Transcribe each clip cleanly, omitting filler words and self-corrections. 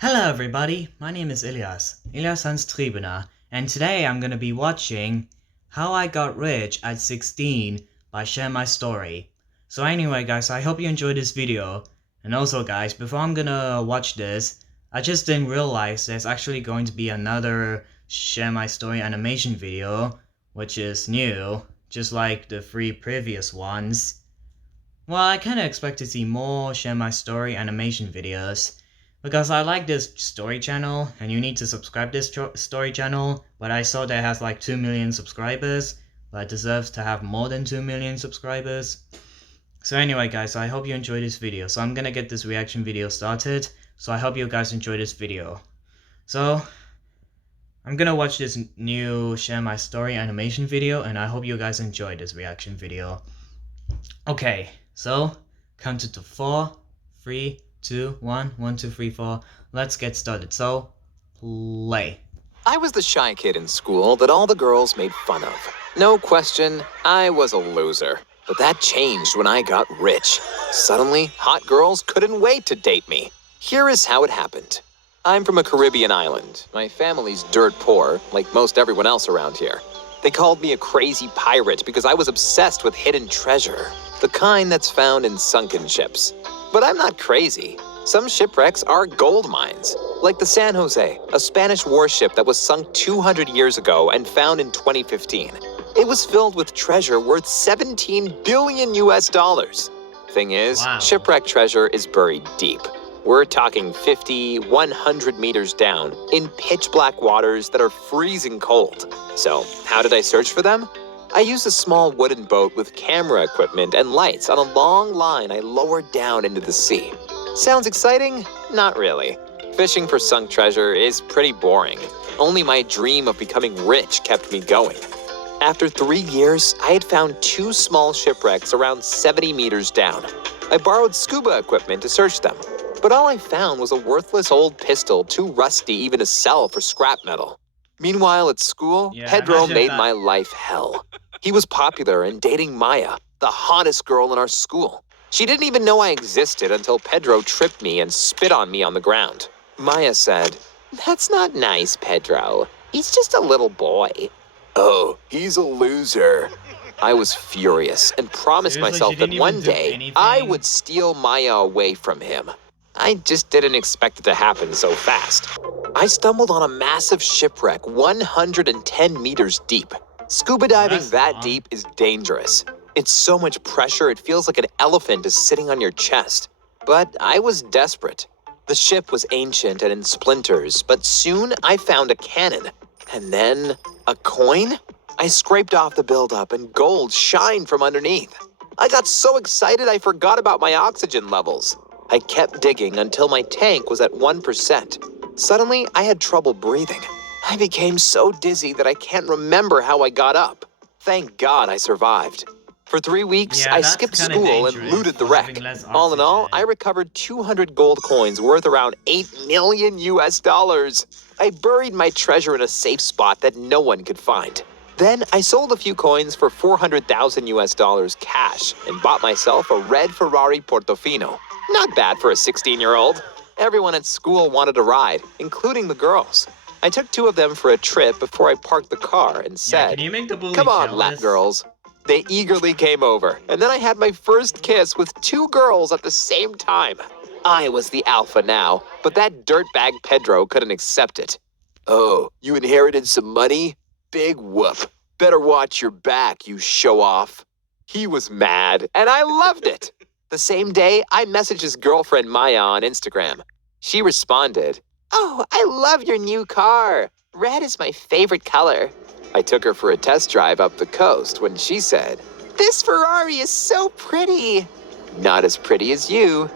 Hello everybody, my name is Ilias, Ilias Triebener, and today I'm going to be watching How I Got Rich at 16 by Share My Story. So anyway guys, I hope you enjoyed this video, and also guys, before I'm gonna watch this, I just didn't realize there's actually going to be another Share My Story animation video, which is new, just like the 3 previous ones. Well, I kinda expect to see more Share My Story animation videos, because I like this story channel, and you need to subscribe this story channel, but I saw that it has like 2 million subscribers, but it deserves to have more than 2 million subscribers. So anyway guys, I hope you enjoyed this video, so I'm gonna get this reaction video started, so I hope you guys enjoy this video. So, I'm gonna watch this new Share My Story animation video, and I hope you guys enjoy this reaction video. Okay, so, count it to 4, 3, 2, 1, 1, 2, 3, 4. Let's get started. So, play. I was the shy kid in school that all the girls made fun of. No question, I was a loser. But that changed when I got rich. Suddenly, hot girls couldn't wait to date me. Here is how it happened. I'm from a Caribbean island. My family's dirt poor, like most everyone else around here. They called me a crazy pirate because I was obsessed with hidden treasure, the kind that's found in sunken ships. But I'm not crazy. Some shipwrecks are gold mines, like the San Jose, a Spanish warship that was sunk 200 years ago and found in 2015. It was filled with treasure worth 17 billion US dollars. Thing is, Wow. Shipwreck treasure is buried deep. We're talking 50, 100 meters down in pitch black waters that are freezing cold. So, how did I search for them? I used a small wooden boat with camera equipment and lights on a long line I lowered down into the sea. Sounds exciting? Not really. Fishing for sunk treasure is pretty boring. Only my dream of becoming rich kept me going. After 3 years, I had found 2 small shipwrecks around 70 meters down. I borrowed scuba equipment to search them, but all I found was a worthless old pistol too rusty even to sell for scrap metal. Meanwhile, at school, Yeah, Pedro imagine made that. my life hell. He was popular and dating Maya, the hottest girl in our school. She didn't even know I existed until Pedro tripped me and spit on me on the ground. Maya said, "That's not nice, Pedro. He's just a little boy." "Oh, he's a loser." I was furious and promised Seriously, myself she that didn't one even do day anything? I would steal Maya away from him. I just didn't expect it to happen so fast. I stumbled on a massive shipwreck 110 meters deep. Scuba diving That's that long. deep is dangerous. It's so much pressure it feels like an elephant is sitting on your chest. But I was desperate. The ship was ancient and in splinters, but soon I found a cannon. And then a coin? I scraped off the buildup and gold shined from underneath. I got so excited I forgot about my oxygen levels. I kept digging until my tank was at 1%. Suddenly, I had trouble breathing. I became so dizzy that I can't remember how I got up. Thank God I survived. For 3 weeks, Yeah, I that's skipped kinda school and dangerous looted the for wreck. having less All in all, oxygen. I recovered 200 gold coins worth around 8 million US dollars. I buried my treasure in a safe spot that no one could find. Then I sold a few coins for 400,000 US dollars cash and bought myself a red Ferrari Portofino. Not bad for a 16-year-old. Everyone at school wanted a ride, including the girls. I took 2 of them for a trip before I parked the car and Yeah, said, can you make the bully "Come on, jealous? lap girls." They eagerly came over, and then I had my first kiss with 2 girls at the same time. I was the alpha now, but that dirtbag Pedro couldn't accept it. "Oh, you inherited some money? Big whoop. Better watch your back, you show-off." He was mad, and I loved it. The same day, I messaged his girlfriend Maya on Instagram. She responded, "Oh, I love your new car. Red is my favorite color." I took her for a test drive up the coast when she said, "This Ferrari is so pretty." "Not as pretty as you."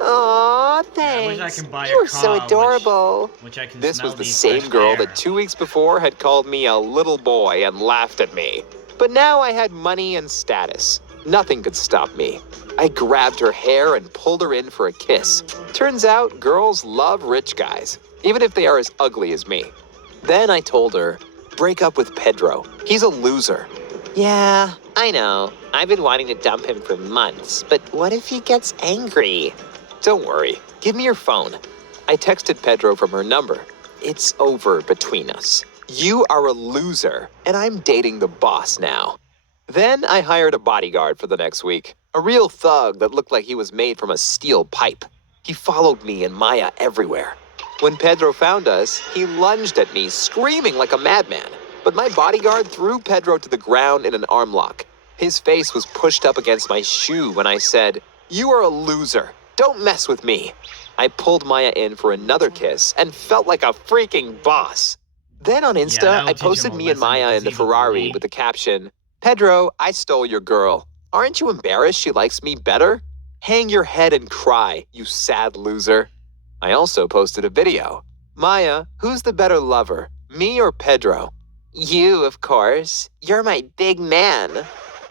Aw, I thanks. wish I can buy You a are so car adorable. which I can This smell was the the same fresh girl air. that 2 weeks before had called me a little boy and laughed at me. But now I had money and status. Nothing could stop me. I grabbed her hair and pulled her in for a kiss. Turns out girls love rich guys, even if they are as ugly as me. Then I told her, break up with Pedro. He's a loser. Yeah, I know. I've been wanting to dump him for months, but what if he gets angry? Don't worry. Give me your phone. I texted Pedro from her number. It's over between us. You are a loser, and I'm dating the boss now. Then I hired a bodyguard for the next week. A real thug that looked like he was made from a steel pipe. He followed me and Maya everywhere. When Pedro found us, he lunged at me, screaming like a madman. But my bodyguard threw Pedro to the ground in an arm lock. His face was pushed up against my shoe when I said, "You are a loser. Don't mess with me." I pulled Maya in for another kiss and felt like a freaking boss. Then on Yeah, Insta, that'll I teach him posted a me and lesson Maya because in the he's a Ferrari bully. with the caption, "Pedro, I stole your girl. Aren't you embarrassed she likes me better? Hang your head and cry, you sad loser." I also posted a video. "Maya, who's the better lover, me or Pedro?" "You, of course. You're my big man."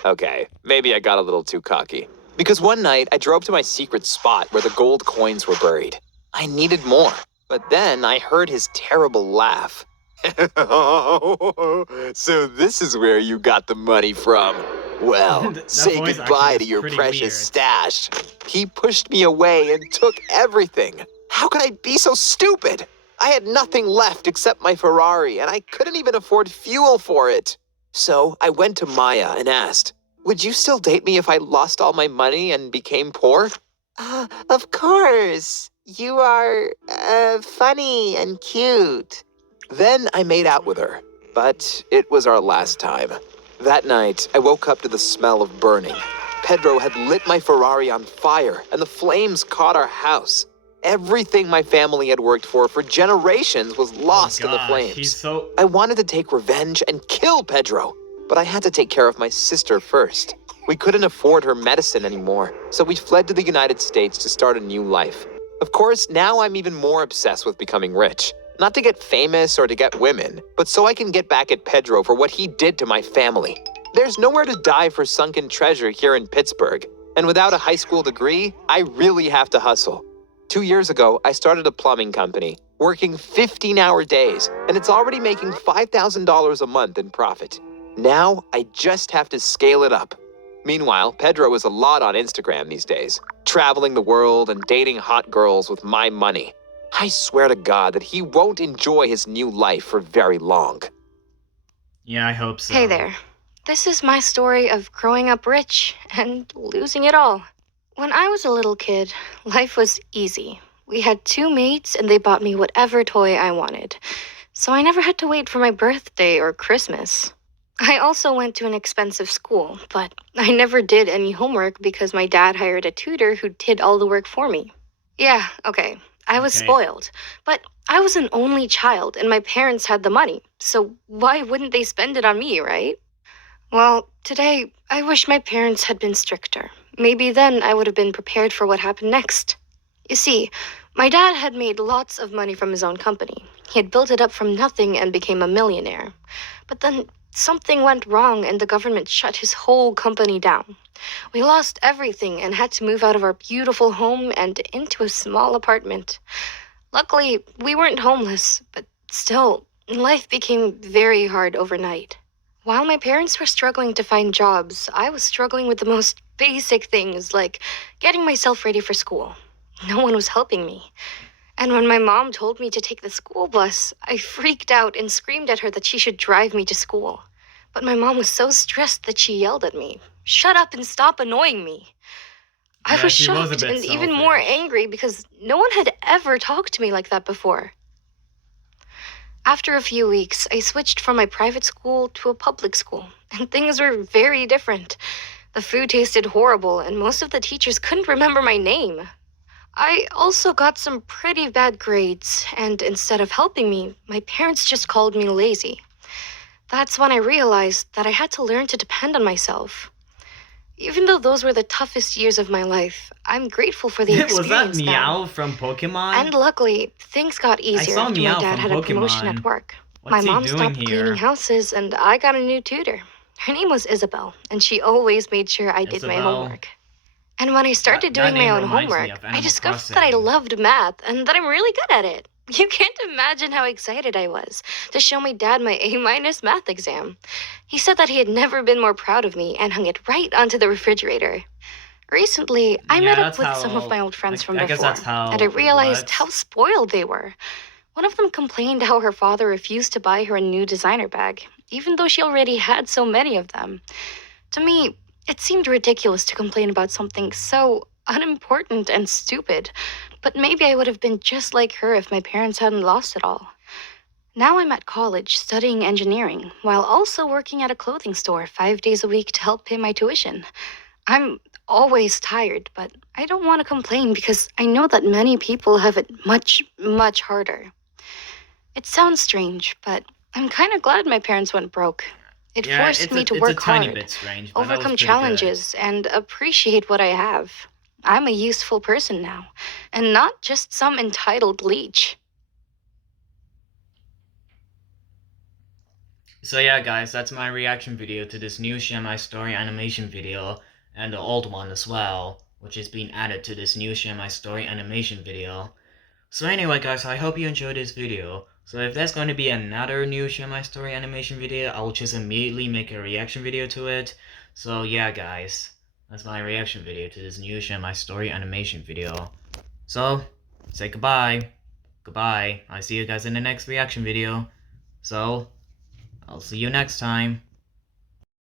Okay, maybe I got a little too cocky. Because one night I drove to my secret spot where the gold coins were buried. I needed more, but then I heard his terrible laugh. So this is where you got the money from. Well, That say voice acting goodbye is to your pretty precious weird. stash. He pushed me away and took everything. How could I be so stupid? I had nothing left except my Ferrari, and I couldn't even afford fuel for it. So I went to Maya and asked, "Would you still date me if I lost all my money and became poor?" Of course. You are, funny and cute." Then I made out with her, but it was our last time. That night, I woke up to the smell of burning. Pedro had lit my Ferrari on fire, and the flames caught our house. Everything my family had worked for generations was lost in the Gosh, flames. he's so... I wanted to take revenge and kill Pedro, but I had to take care of my sister first. We couldn't afford her medicine anymore, so we fled to the United States to start a new life. Of course, now I'm even more obsessed with becoming rich. Not to get famous or to get women, but so I can get back at Pedro for what he did to my family. There's nowhere to dive for sunken treasure here in Pittsburgh, and without a high school degree, I really have to hustle. 2 years ago, I started a plumbing company, working 15-hour days, and it's already making $5,000 a month in profit. Now, I just have to scale it up. Meanwhile, Pedro is a lot on Instagram these days, traveling the world and dating hot girls with my money. I swear to God that he won't enjoy his new life for very long. Yeah, I hope so. Hey there. This is my story of growing up rich and losing it all. When I was a little kid, life was easy. We had 2 maids and they bought me whatever toy I wanted. So I never had to wait for my birthday or Christmas. I also went to an expensive school, but I never did any homework because my dad hired a tutor who did all the work for me. Yeah, okay. I was Okay. spoiled, but I was an only child and my parents had the money, so why wouldn't they spend it on me, right? Well, today, I wish my parents had been stricter. Maybe then I would have been prepared for what happened next. You see, my dad had made lots of money from his own company. He had built it up from nothing and became a millionaire. But then something went wrong and the government shut his whole company down. We lost everything and had to move out of our beautiful home and into a small apartment. Luckily, we weren't homeless, but still, life became very hard overnight. While my parents were struggling to find jobs, I was struggling with the most basic things like getting myself ready for school. No one was helping me. And when my mom told me to take the school bus, I freaked out and screamed at her that she should drive me to school. But my mom was so stressed that she yelled at me, "Shut up and stop annoying me." I Yeah, was she was a shocked bit and even more selfish. angry because no one had ever talked to me like that before. After a few weeks, I switched from my private school to a public school, and things were very different. The food tasted horrible, and most of the teachers couldn't remember my name. I also got some pretty bad grades, and instead of helping me, my parents just called me lazy. That's when I realized that I had to learn to depend on myself. Even though those were the toughest years of my life, I'm grateful for the Was that experience now. Meow from Pokemon? And luckily, things got easier saw after Meow my dad from had a promotion Pokemon. at work. What's My he mom doing stopped here? cleaning houses, and I got a new tutor. Her name was Isabel, and she always made sure I did my Isabel. homework. And when I started That doing my name own reminds me homework, of I Animal discovered that I Crossing. loved math and that I'm really good at it. You can't imagine how excited I was to show my dad my A- math exam. He said that he had never been more proud of me and hung it right onto the refrigerator. Recently, I met Yeah, up that's with some of my how. old friends from I guess that's before, and I how it realized how works. spoiled they were. One of them complained how her father refused to buy her a new designer bag, even though she already had so many of them. To me, it seemed ridiculous to complain about something so unimportant and stupid, but maybe I would have been just like her if my parents hadn't lost it all. Now I'm at college studying engineering while also working at a clothing store 5 days a week to help pay my tuition. I'm always tired, but I don't want to complain because I know that many people have it much, much harder. It sounds strange, but I'm kind of glad my parents went broke. It Yeah, forced it's me a to it's a work tiny hard, bit strange, but that was overcome pretty good. challenges, and appreciate what I have. I'm a useful person now, and not just some entitled leech. So yeah, guys, that's my reaction video to this new Share My Story animation video, and the old one as well, which is being added to this new Share My Story animation video. So anyway, guys, I hope you enjoyed this video. So if there's going to be another new Share My Story animation video, I will just immediately make a reaction video to it. So yeah, guys, that's my reaction video to this new Share My Story animation video. So, say goodbye. Goodbye. I'll see you guys in the next reaction video. So, I'll see you next time.